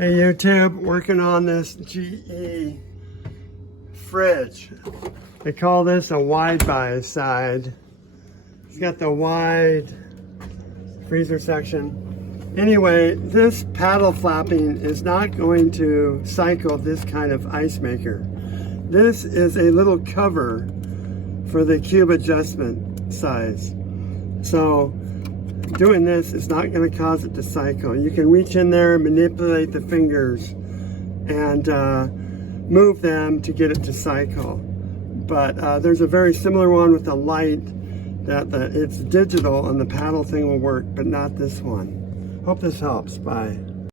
Hey YouTube, working on this GE fridge. They call this a wide by side. It's got the wide freezer section. Anyway, this paddle flapping is not going to cycle this kind of ice maker. This is a little cover for the cube adjustment size. So doing this is not going to cause it to cycle. You can reach in there and manipulate the fingers and move them to get it to cycle. But there's a very similar one with a light that it's digital and the paddle thing will work, but not this one. Hope this helps. Bye.